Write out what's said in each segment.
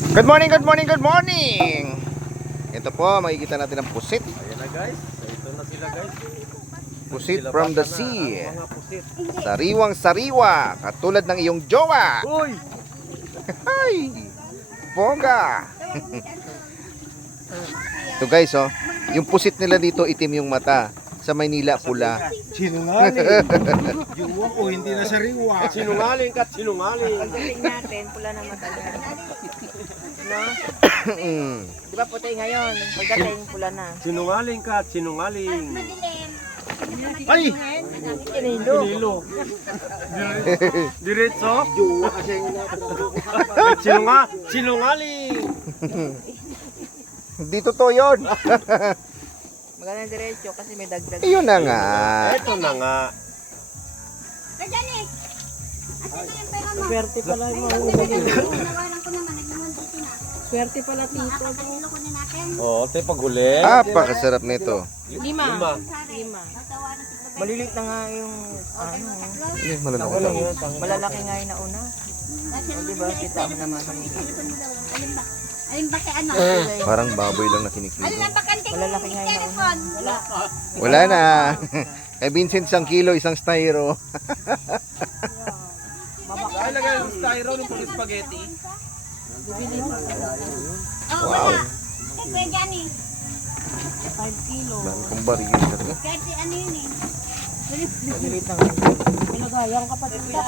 Good morning, good morning, good morning. Ito po, makikita natin ang pusit. Ayan na guys, ito na sila guys. Pusit from the sea. Ang mga pusit. Sariwang sariwa, katulad ng iyong jowa. Uy! Ay! Bongga! Ito guys, oh, yung pusit nila dito itim yung mata. Sa Maynila pula. Sinungaling. Juwa ko, hindi na sariwa. Sinungaling ka, sinungaling. Pagdating natin, pula ng mata niya. No? Di ba puti ngayon? Pagdating, pula na. Sinungaling ka, sinungaling. Ay! Kinilo. Nilo. Diretso? Juwa kasi Sinungaling. Dito to yun. Magandang diretso kasi may dagdag. Yun na nga. Ito na nga. Kajali! Asan na yung pera mo? Swerte pala yung mga Nawalan ko naman, nagmumon dito na. Swerte pala tito. Nakakanilo ko na natin. Oo, tayo paghuli. Pakasarap nito. Lima. Sari. Lima. Natawanan si Babay. Maliliit na nga yung ano. Eh, malalaki Wala lang. yan, tangin. Malalaki nga yung nauna. Kasi O diba, kita mo naman. Alin ba? Alin ba kay ano? Parang baboy lang na Alin kinikilo. ang bakanting Malalaki nga yung telephone? Wala. Wala na. Kay Vincent 1 kilo, isang styro. Ay, lagay yung styro ng pang spaghetti. Oh, wala. Kay Kuya Johnny. 5 kilo. Dami kong baril talaga. Kahit si ano yun eh. Maliliit na nga. Pinagayang kapatid ka.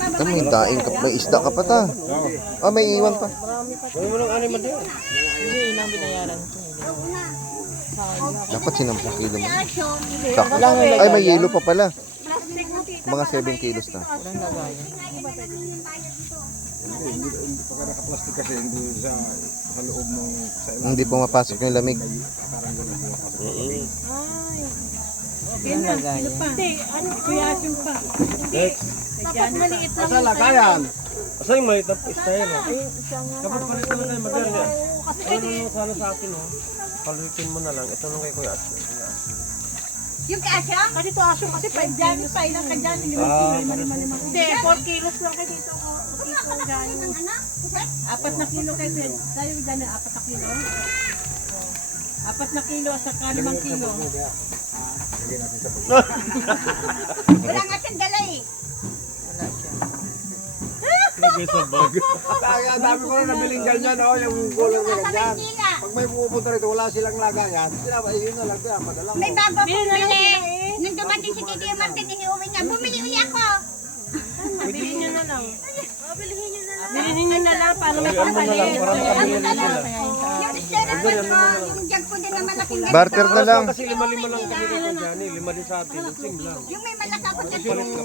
Ito may daing ka, may isda ka pa ta. Oh, may iwan pa. Marami pa. Gawin mo ng animal din. Hindi, ilang binayaran ko. Una. Dapat 10 kilo mo. Asyo. Sakto. Ay, may yelo pa pala. Mga 7 kilos na. Walang lagayan. pagka naka-plastic kasi hindi sa loob ng Hindi pumapasok yung lamig. Walang lagayan. Next. Tapos maliit lang. Sa lagayan. Asa yung maliit na styro? Dapat palit na tayo moderna. Ano lang sana sa akin, oh. Palitin mo na lang. Ito lang kay Kuya Asyo. Yung kay Asyo? Kasi ito aso kasi 5 kilos. Pa ilang ka dyan, 5 kilo, lima. Hindi, 4 kilos lang kayo dito. Dito dyan. Ang ano? Kasi? 4 na kilo kayo dyan. Tayo dyan na 4 na kilo. 4 na kilo at saka 5 kilo. Wala nga siyang dala eh. Wala siya. Lagay sa bag. Kaya dami ko na nabiling ganyan, oh, yung gulong na Sa ganyan. Maynila. Pag may pupunta rito, wala silang lagayan. Yun na lang, madala May mo. bago akong bili. Nung dumating si Titi Martin, iniuwi niya. Bumili uli ako. Bilhin nyo na lang. Bilhin niyo na lang. Bilhin nyo na lang para may Ano mo na lang, pagpalit. para makabili na sila. Yung styrofoam ko, yung jug ko din na malaking ganito. Barter na lang. Kasi lima-lima lang kami kay Kuya Johnny. 5 din sa atin. Sing lang. Yung may malaki ako sa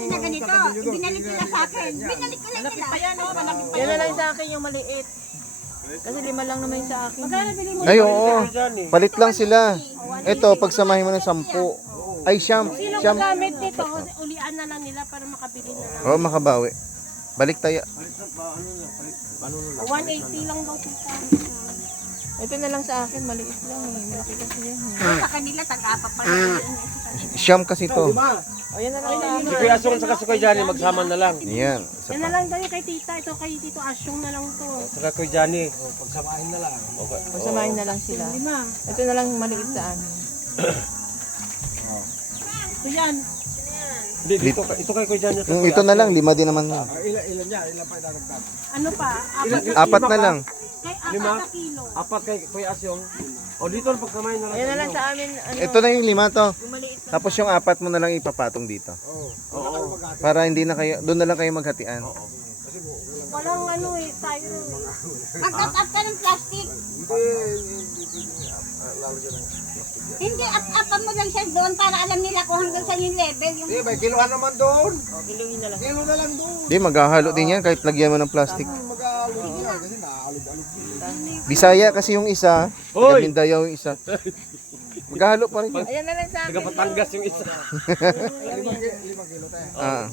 na ganito, binalik nila sa akin. Binalik nila nila. Ayan o, malaki pa. Yan na lang sa akin yung maliit. Kasi 5 lang naman yung sa akin. Magkano bilhin mo? Ay, oo. Kuya Johnny. Palit lang sila. Ito, pagsamahin mo ng 10. Ay, siyam. Sino Siyam. magamit nito? Ulian na lang nila para makabili na lang. Oh, makabawi. Balik tayo. 180 lang daw kita. Ito na lang sa akin, maliit lang eh. Malaki kasi yan eh. Sa kanila, tag-apa pa rin. Siyam kasi to. O yan na lang sa akin. Si Kuya Asyo saka si Kuya Johnny magsama na lang. Yan. Isa Yan na pa. lang daw yung kay tita. Ito kay Tito Asyong na lang to. Saka Kuya Johnny. Pagsamahin na lang. Okay. Pagsamahin na lang sila. 5. Ito na lang maliit sa amin. So yan. Hindi, ito kay Kuya Johnny. Ito na lang, 5 din naman. Ilan niya? Ilan pa idadagdag? Ano pa? 4 na lang. Kay 4 Lima? na kilo. 4 kay Kuya Asyong. O dito ang pagsamahin na lang. Ayan na lang sa amin. Ano, Ito na yung 5 to. yung maliit lang. Tapos yung 4 mo na lang ipapatong dito. Oo. Para hindi na kayo, doon na lang kayo maghatian. Walang ano eh, tayo. Mag-up ka ng plastic. Hindi, up-upan mo lang siya doon para alam nila kung hanggang saan yung level. Yung Hindi, may kiluhan naman doon. Kiluhin na lang. Kilo na lang doon. Di, maghahalo din yan kahit lagyan mo ng plastic. Mag-aalog yan kasi naalog-alog yun. Bisaya kasi yung isa, taga Hoy! Mindanao yung isa. Maghahalo pa rin yan. Ayan na lang sa akin. Taga Batangas yung isa. 5 kilo tayo. Ah.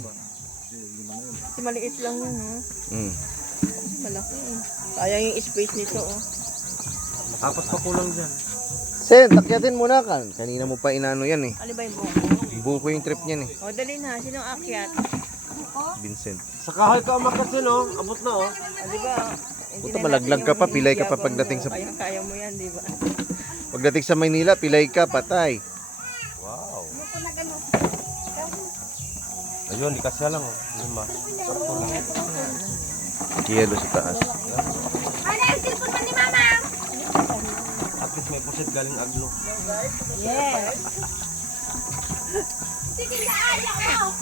Kasi maliit lang yun, oh. Malaki eh. Sayang yung space nito, oh. Apat pa kulang dyan. Sen, takyatin muna ka. Kanina mo pa inano yan eh. Ano ba yung buko? Buko yung trip niyan eh. O, dali na. Sinong akyat? ako. Vincent. Sa kahoy ka umakyat din, oh. Abot na, oh. Di ba? Hindi Puta, na malaglag natin ka pa, yung pilay ka pa yabang pagdating mo. sa- Kaya mo yan, di ba? Pagdating sa Maynila, pilay ka, patay. Wow. Ano ko na gano'n? Ayun, di kasya lang, oh. 5. Kiyelo sa taas. Ano yung cellphone mo ni Mama? At least may pusit galing aglo. Yes. Sige na, ayaw mo.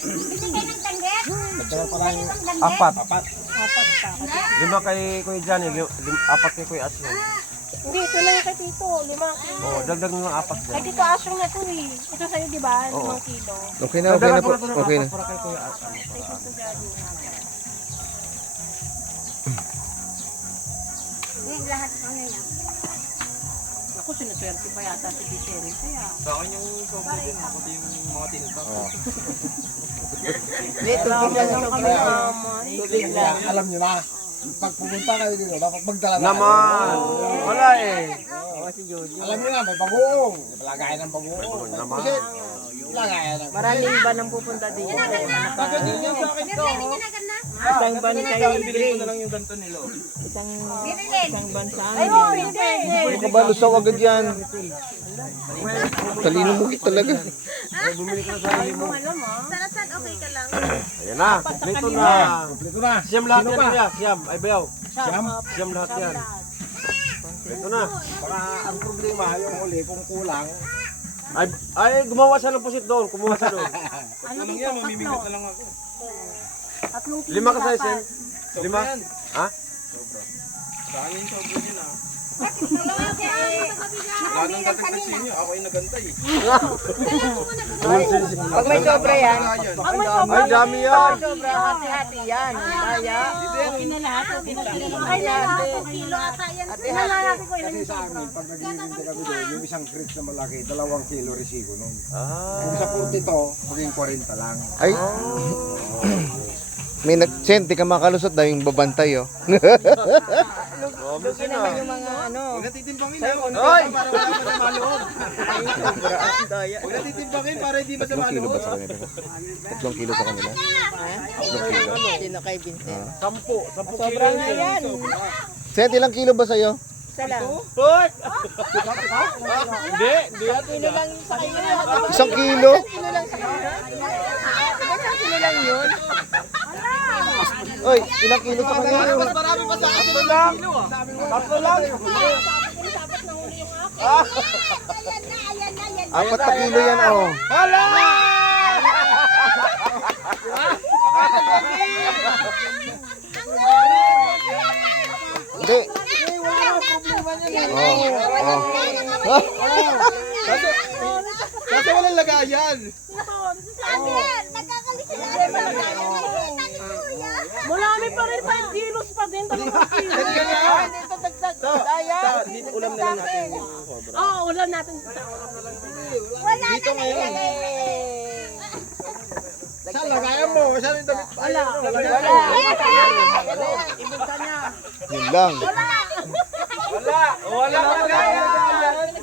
Binigay ng danggit? Binigay ng danggit? 4. 5 kay Kuya Johnny, 4 kay Kuya Ashley. Hindi, ito lang yung kay Tito. 5 kilo. Oh, dagdag na lang 4 Kay dyan. Tito Asyong na to eh. Ito sa'yo, di ba? 5 kilo. Okay na, okay na po. Okay na. Para kay Kuya Ashley. Kay Tito Johnny. Yung lahat ng ano niya. Ako, sinuswerte pa yata si Bicherin. Kaya, Hindi, tubig lang yung sobra. Tubig lang. Alam nyo na, pag pumunta kayo dito, dapat magdala na. Naman! Wala eh. Alam nyo na, may bagoong. May lagayan ng bagoong. Naman. Lagayan ng Maraming ba nang pupunta dito? Nagay niya na ganda. Isang ban kay Grace. Isang ban sa amin. Ano ka ba, lusaw agad yan. Talino mo talaga. Bumili ka na sa sarili mo. Sarasan, okay ka lang. Ayan na, kompleto na. Kompleto na. Siyam lahat yan, Kuya. Siyam. Ay, bayaw. Siyam. Siyam lahat yan. Kompleto na. Para ang problema, yung uli, kung kulang, Ay, gumawa siya ng pusit doon. Kumuha siya doon. ano dito? Tatlo. lang ako. 3 kilo 5 ka size dapat. yan? 5? Ha? Ako ay nagantay. Pag may sobra yan, Ang may sobra. Ay, dami yan. sobra, hati-hati yan. Daya. Okay na lahat. Okay na lahat. Ay, lahat. Kilo ata yan. Hati-hati ko Kasi sa amin, pag nagbibinti kami doon, yung isang crate na malaki, 2 kilo resibo nun. Ah. Kung sa 42, maging 40 lang. Ay. May Sen, di ka makalusot dahil yung babantay, oh. Lugi naman yung mga ano. Natitimbangin Sa'yo, konti. Hoy! para wala masama loob. Ay, sobra. Daya. Huwag natitimbangin para hindi 3 kilo ba sa kanila? 3 kilo sa kanila? 3 kilo. Sino kay Vincent? 10 Sobra nga yan. Sen, ilang kilo ba sa'yo? Isa lang. Hoy! Hindi, hindi. Kilo lang sa kanya. 1 kilo? Kilo lang sa kanya. Isang kilo lang yun. Oy, ilang kilo sa kanya? Marami pa sa akin. 3 lang. 3 lang. Ayan na. 4 na kilo yan, oh. Hala! Hindi. Kasi walang lagayan. Sabi yan, nagkakalis sila sa nakikita ni Kuya. Marami pa rin 5 kilos pa din. 2 kilo. Dito dagdag. Daya. Dito ulam na lang natin. Oo, ulam natin. Wala na ngayon. Saan lagayan mo? Saan yung damit? Wala. Wala. Ibulsa niya. Yun lang. Wala! Wala na kaya!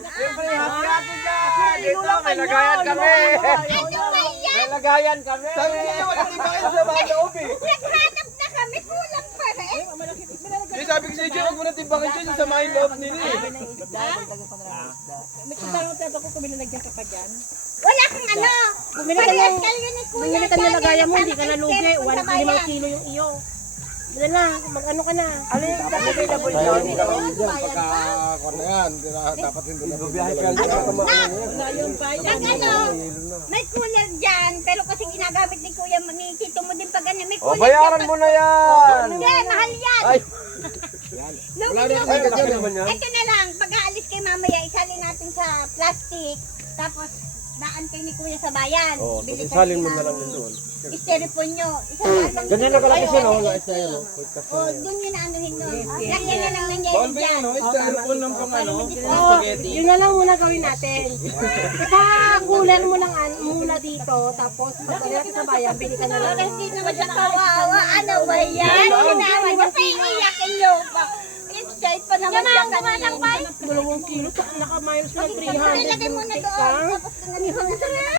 Siyempre, hati-hati dyan! Dito, may lagayan kami! May lagayan kami! Sabi niya, wala timbangan sa mga loob eh! Naghanap na kami, kulang pa rin. Sabi ko sa inyo, huwag mo na timbangan dyan sa mga loob nila eh! May kung tayo ko kung binalagyan ka pa dyan. Wala kang ano. Bumili ka ng Kalyo ni Kuya. bumili ka ng lagayan mo, hindi ka na lugi. Kung sa 1 bayan. kilo yung iyo. Dala na, mag-ano ka na. Ano yung available Tayo yun? yung gawin dyan. Pagka, kung na yan, dapat hindi na Biyahe ka dyan, Wala yung pa yan. Pag ano, may cooler dyan, pero kasi ginagamit ni Kuya, ni Tito mo din pag ano, may O, cooler bayaran dyan. mo na yan! Hindi, mahal yan. Ay! Lugi-lugi. Ay, naman yan? Ito na lang, pag aalis kay mamaya, isalin natin sa plastic, tapos daan kay ni Kuya sa bayan. O, Bili kayo isalin mo ng na lang din doon. Styrofoam nyo. Isang Ganyan na kalaki siya, no? Na-estero. O, doon nyo na anuhin nun. Lagyan na lang ng yelo dyan. Styrofoam ng pang ano? Oo, yun na lang muna gawin natin. Ipa-cooler mo lang muna dito, tapos pag natin sa bayan, bili ka na lang. Hindi naman siya kawawa. Ano ba yan? Ginawa niya pa iiyakin nyo pa. Kahit pa naman siya kanina. 2 kilo, naka-minus na 300. Ilagay mo na doon. Tapos tingnan mo.